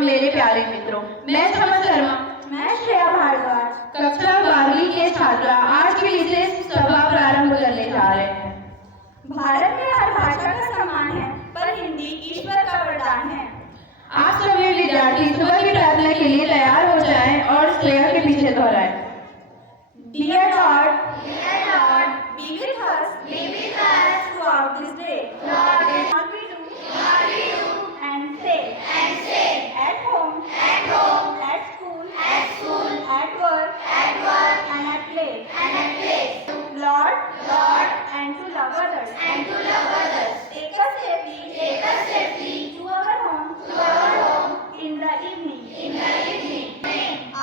एवं मेरे प्यारे मित्रों, मैं समर शर्मा, मैं श्रेया भारद्वाज, कक्षा 12वीं के छात्रा आज की विशेष सभा प्रारंभ करने जा रहे हैं। भारत में हर भाषा का सम्मान है, पर हिंदी ईश्वर का वरदान है। आप सभी विद्यार्थी सुबह की प्रार्थना के लिए तैयार हो जाएं और श्रेया के पीछे दोहराएं। Dear Lord, be with us throughout this day. Lord, what we do, and say, at home, at school, at work, and at play. Lord, and to love others. Take us safely to our home in the evening.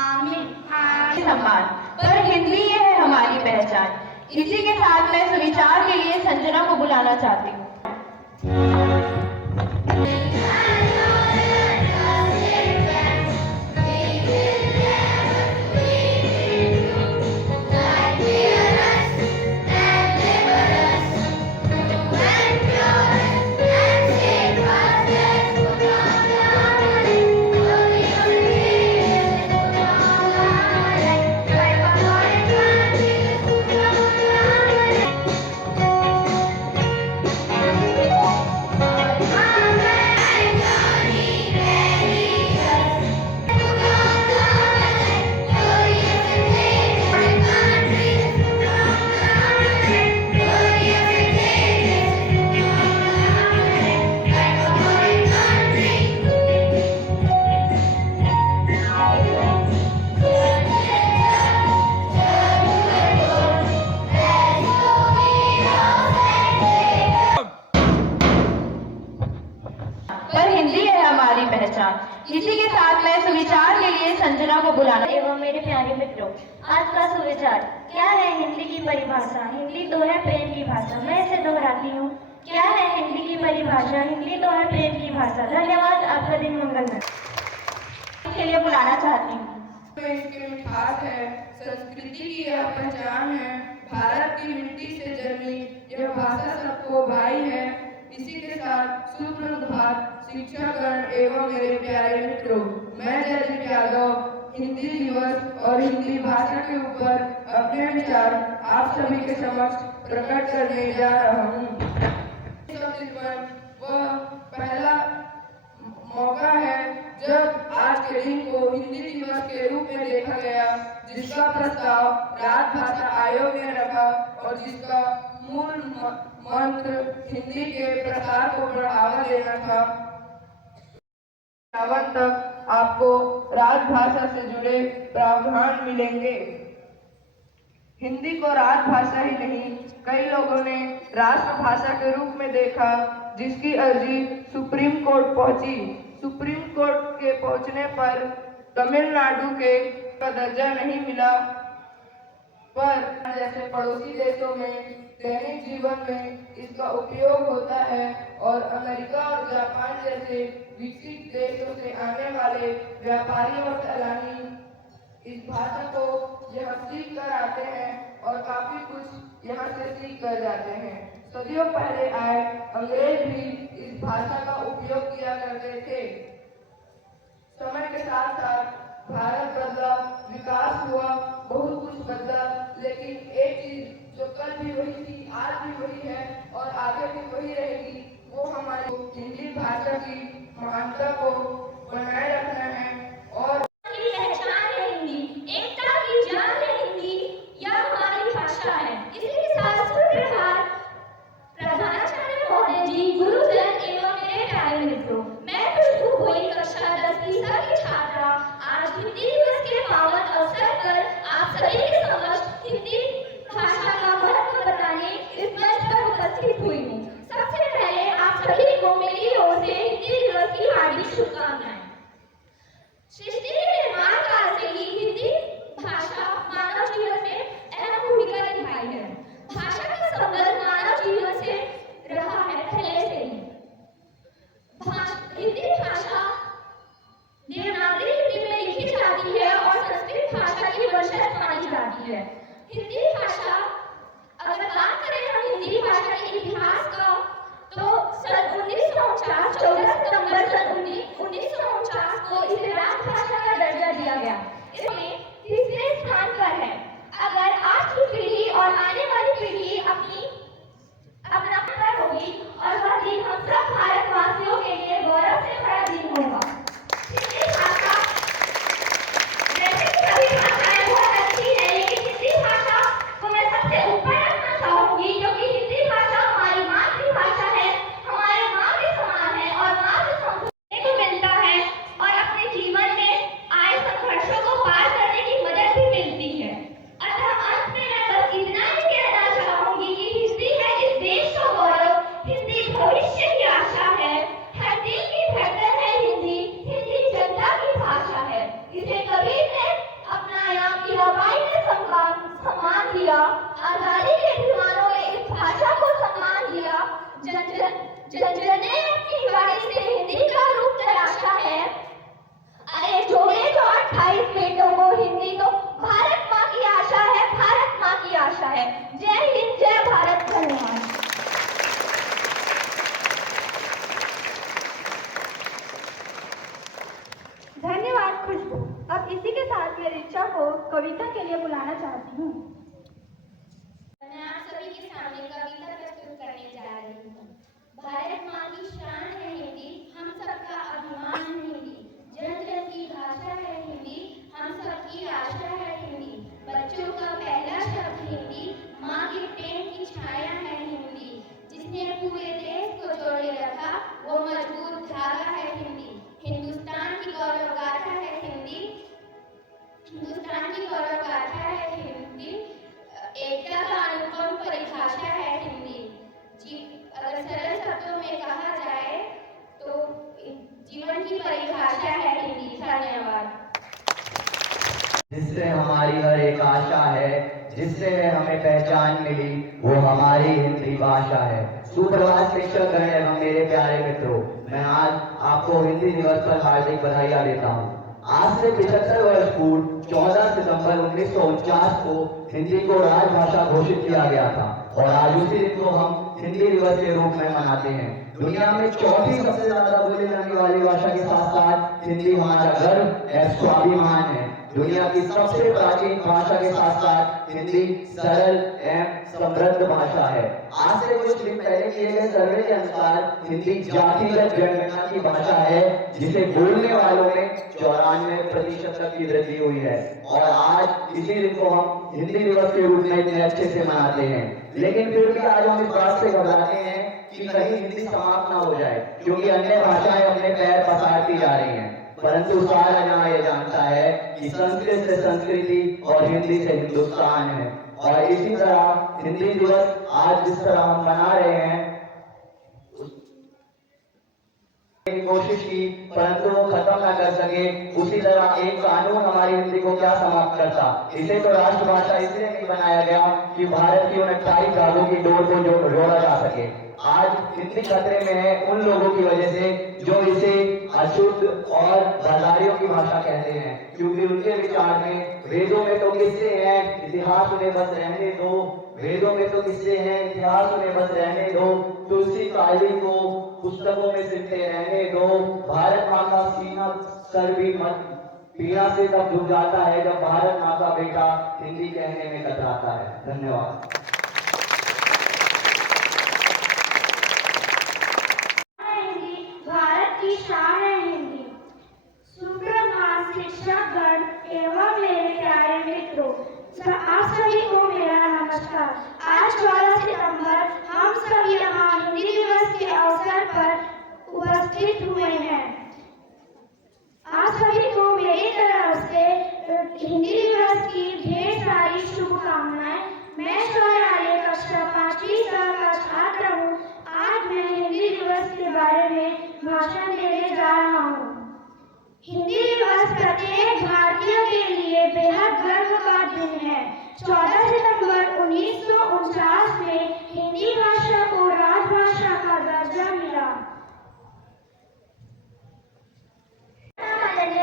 Amen. सम्मान पर हिंदी ये है हमारी पहचान। इसी के साथ मैं सुविचार के लिए संजना को बुलाना चाहती हूँ। इसी के साथ मैं सुविचार के लिए संजना को बुलाना एवं मेरे प्यारे मित्रों, आज का सुविचार क्या है? हिंदी की परिभाषा। हिंदी तो है प्रेम की भाषा। मैं इसे दोहराती हूँ, क्या है हिंदी की परिभाषा? हिंदी तो है प्रेम की भाषा। धन्यवाद, आपका दिन मंगलमय। के लिए बुलाना चाहती हूँ। इसकी मिठास है, संस्कृति की यह पहचान है, भारत की मिट्टी से जन्मी यह भाषा सबको भाई है। इसी के साथ सुप्रभात शिक्षकगण एवं मेरे प्यारे मित्रों, मैं जयदीप यादव हिंदी दिवस और हिंदी भाषा के ऊपर अपने विचार आप सभी के समक्ष प्रकट करने जा रहा हूँ। वह पहला मौका है जब आज के दिन को हिंदी दिवस के रूप में देखा गया, जिसका प्रस्ताव राजभाषा आयोग ने रखा और जिसका मूल मंत्र हिंदी के प्रसार को बढ़ावा देना था। तक आपको राजभाषा से जुड़े प्रावधान मिलेंगे। हिंदी को राजभाषा ही नहीं, कई लोगों ने राष्ट्रभाषा के रूप में देखा, जिसकी अर्जी सुप्रीम कोर्ट पहुंची। सुप्रीम कोर्ट के पहुंचने पर तमिलनाडु के का दर्जा नहीं मिला, पर जैसे पड़ोसी देशों में दैनिक जीवन में इसका उपयोग होता है और अमेरिका और जापान जैसे विकसित देशों से आने वाले व्यापारी और सैलानी इस भाषा को यहाँ सीख कर आते हैं और काफी कुछ यहाँ से सीख कर जाते हैं। सदियों पहले आए अंग्रेज भी इस भाषा का उपयोग किया करते थे। समय के साथ साथ भारत बदला, विकास हुआ, बहुत कुछ बदला, लेकिन एक चीज जो कल भी वही थी, आज भी वही है और आगे भी वही रहेगी, वो हमारी हिंदी भाषा की महानता को बनाए रखना है। और पहचान है हिंदी, एकता की जान है हिंदी, यह हमारी भाषा है। इसी के साथ सुप्रभात प्रधानाचार्य महोदय जी, गुरुजन एवं मेरे प्यारे मित्रों, मैं खुशबू भोई कक्षा 10 की छात्रा आज हिंदी दिवस के पावन अवसर पर आप सभी के समक्ष हिंदी भाषा का महत्व बताने इस मंच पर उपस्थित हुई हूँ। सबसे पहले आप सभी को मेरी ओर से हिंदी दिवस की हार्दिक शुभकामनाएं। सृष्टि के निर्माण काल से ही हिंदी भाषा मानव जीवन में अहम भूमिका निभाई है। भाषा का संबंध मानव जीवन से रहा है पहले से ही। हिंदी भाषा देवनागरी लिपि में लिखी जाती है और संस्कृत भाषा की वंशज मानी जाती है। हिंदी भाषा, अगर बात करें हम हिंदी भाषा के इतिहास का, तो सन 1949 14 सितंबर सन 1949 को को कविता के लिए बुलाना चाहती हूँ। मैं आप सभी के सामने कविता प्रस्तुत करने जा रही हूँ। भारत माँ की शान है हिंदी, हम सबका अभिमान है हिंदी। जन जन की भाषा है हिंदी, हम सबकी आशा है हिंदी। बच्चों का पहला शब्द हिंदी, माँ के प्रेम की छाया है हिंदी। जिसने पूरे देश को जोड़े रखा वो मजबूत धागा है हिंदी। हिंदुस्तान की गौरव गाथा है हिंदी, हिंदुस्तान की गौरव गाथा है हिंदी। एकता का अनुपम परिभाषा है हिंदी। अगर सरल शब्दों में कहा जाए तो जीवन की परिभाषा है हिंदी। धन्यवाद। जिससे हमारी हर एक आशा है, जिससे हमें पहचान मिली, वो हमारी हिंदी भाषा है। सुप्रभात शिक्षकगण एवं मेरे प्यारे मित्रों, मैं आज आपको हिंदी दिवस पर हार्दिक बधाइयाँ देता हूँ। आज से 75 वर्ष पूर्व 14 सितंबर 1949 को हिंदी को राजभाषा घोषित किया गया था और आज उसी दिन को हम हिंदी दिवस के रूप में मनाते हैं। दुनिया में चौथी सबसे ज्यादा बोली जाने वाली भाषा के साथ साथ हिंदी हमारा गर्व एवं स्वाभिमान है। दुनिया की सबसे प्राचीन भाषा के साथ साथ हिंदी सरल एवं समृद्ध भाषा है। आज से कुछ दिन पहले किए गए सर्वे के अनुसार हिंदी जातिगत जनगणना की भाषा है, जिसे बोलने वालों में 94% तक की वृद्धि हुई है और आज इसी दिन को हम हिंदी दिवस के रूप में इतने अच्छे से मनाते हैं। लेकिन फिर भी आज हम इस बात से घबराते हैं कि कहीं हिंदी समाप्त ना हो जाए, क्योंकि अन्य भाषाएं अपने पैर पसारती जा रही हैं। परंतु सारा जहां ये जानता है कि संस्कृत से संस्कृति और हिंदी से हिंदुस्तान है। और इसी तरह हिंदी दिवस आज जिस तरह हम मना रहे हैं कोशिश की, परंतु वो खत्म ना कर सके। उसी तरह एक कानून हमारी हिंदी को क्या समाप्त करता। इसे तो राष्ट्रभाषा इसलिए नहीं बनाया गया कि भारत की उन 28 भागों की डोर को जोड़ा जा सके। आज हिंदी खतरे में है उन लोगों की वजह से जो इसे अशुद्ध और बाजारियों की भाषा कहते हैं, क्योंकि उनके विचार में वेदों में तो किस्से हैं, इतिहास उन्हें बस रहने दो। वेदों में तो किस्से हैं, इतिहास उन्हें बस रहने दो। तुलसी काली को पुस्तकों में सिमटे रहने दो। भारत माँ का सीना सर भी मत पीड़ा से तब झुक जाता है जब भारत माँ का बेटा हिंदी कहने में कतराता है। धन्यवाद। भारत की शान है हिंदी। सुप्रभात शिक्षकगण एवं मेरे प्यारे मित्रों, आप सभी को मेरा नमस्कार। आज 14 सितंबर हम सभी यहाँ हिंदी दिवस के अवसर पर उपस्थित हुए हैं। आप सभी को मेरी तरफ से हिंदी दिवस की ढेर सारी शुभकामनाएं। मैं शौर्यालय कक्षा 5वीं का छात्र हूँ। आज मैं हिंदी दिवस के बारे में भाषण देने जा रहा हूँ। हिंदी दिवस प्रत्येक भारतीय के लिए बेहद गर्व का दिन है। 14 सितंबर 1949 में हिंदी भाषा को राजभाषा का दर्जा मिला।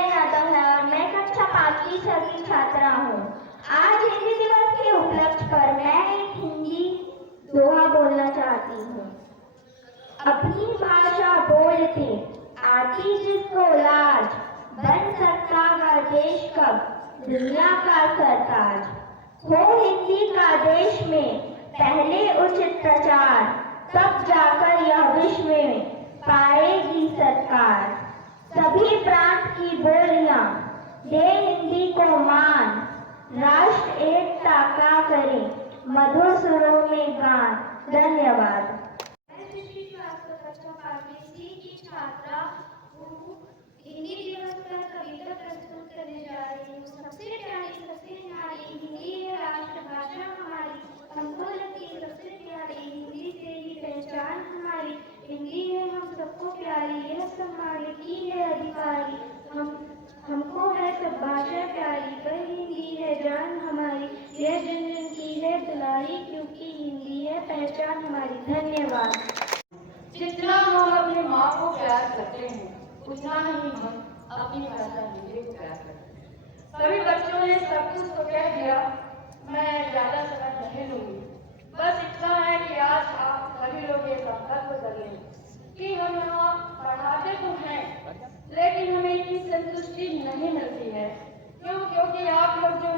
यादव है और मैं कक्षा 5वीं की छात्रा हूँ। आज हिंदी दिवस के उपलक्ष्य पर मैं एक हिंदी दोहा बोलना चाहती हूँ। अपनी भाषा बोलते आती जिसको लाज, बन सकता है देश कब दुनिया का सरताज। हो हिंदी का देश में पहले उचित प्रचार, तब जाकर यह विश्व में पाएगी सत्कार। सभी प्रांत की बोलियां दे हिंदी को मान, राष्ट्र एकता का करे मधुर सुरों में गान। धन्यवाद। की छात्रा हिंदी दिवस पर कविता प्रस्तुत करने जा रही हूँ। सबसे प्यारी सबसे न्यारी हिंदी है राष्ट्रभाषा हमारी। हमको लगती सबसे प्यारी हिंदी से ही पहचान हमारी। हिंदी है हम सबको प्यारी, यह सब की है अधिकारी। हमको है सब भाषा प्यारी, पर हिंदी है जान हमारी। यह जन जन की है दुलारी, क्योंकि हिंदी है पहचान हमारी। धन्यवाद। जितना हम अपनी माँ को प्यार करते हैं उतना ही हम अपनी भाषा हिंदी को प्यार करते हैं। सभी बच्चों ने सब कुछ तो कह दिया, मैं ज्यादा समय नहीं लूंगी। बस इतना है कि आज आप सभी लोग ये संकल्प कर लें कि हम यहाँ पढ़ाते तो हैं, लेकिन हमें इतनी संतुष्टि नहीं मिलती है। क्योंकि आप लोग जो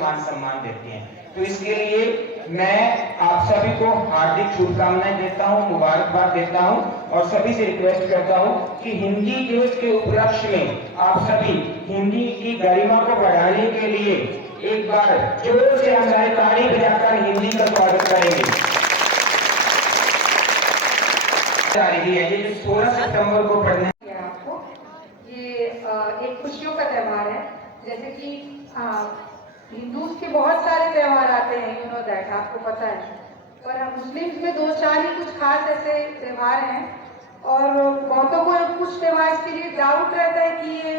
मान सम्मान देते हैं। तो इसके लिए मैं आप सभी को हार्दिक शुभकामनाएं देता हूं, मुबारकबाद देता हूं और सभी से रिक्वेस्ट करता हूं कि हिंदी दिवस के उपलक्ष्य में आप सभी हिंदी की गरिमा को बढ़ाने के लिए एक बार जोर से हमारे ताली बजाकर हिंदी का स्वागत करेंगे। जा रही है ये 16 सितंबर को पढ़ने आपको ये एक खुशियों का त्यौहार है। जैसे कि हिंदूज के बहुत सारे त्यौहार आते हैं, यू नो दैट, आपको पता है, पर हम मुस्लिम्स में 2-4 ही कुछ खास ऐसे त्यौहार हैं और बहुतों को कुछ त्यौहार के लिए डाउट रहता है कि ये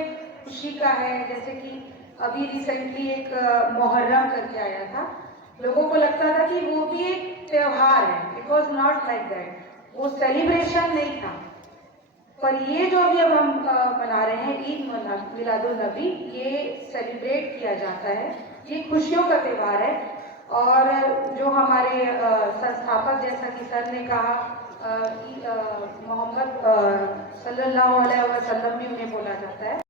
खुशी का है। जैसे कि अभी रिसेंटली एक मुहर्रम करके आया था, लोगों को लगता था कि वो भी एक त्यौहार है। It was not like that, वो सेलिब्रेशन नहीं था। पर ये जो अभी अब हम मना रहे हैं ईद मिलादुन नबी, ये सेलिब्रेट किया जाता है, ये खुशियों का त्यौहार है। और जो हमारे संस्थापक, जैसा कि सर ने कहा, मोहम्मद सल्लल्लाहु अलैहि वसल्लम भी उन्हें बोला जाता है,